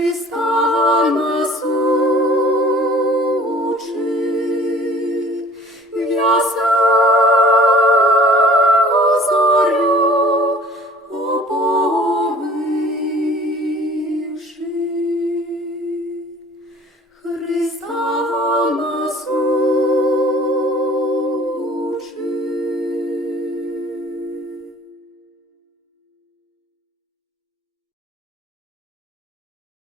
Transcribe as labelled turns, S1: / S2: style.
S1: Христа.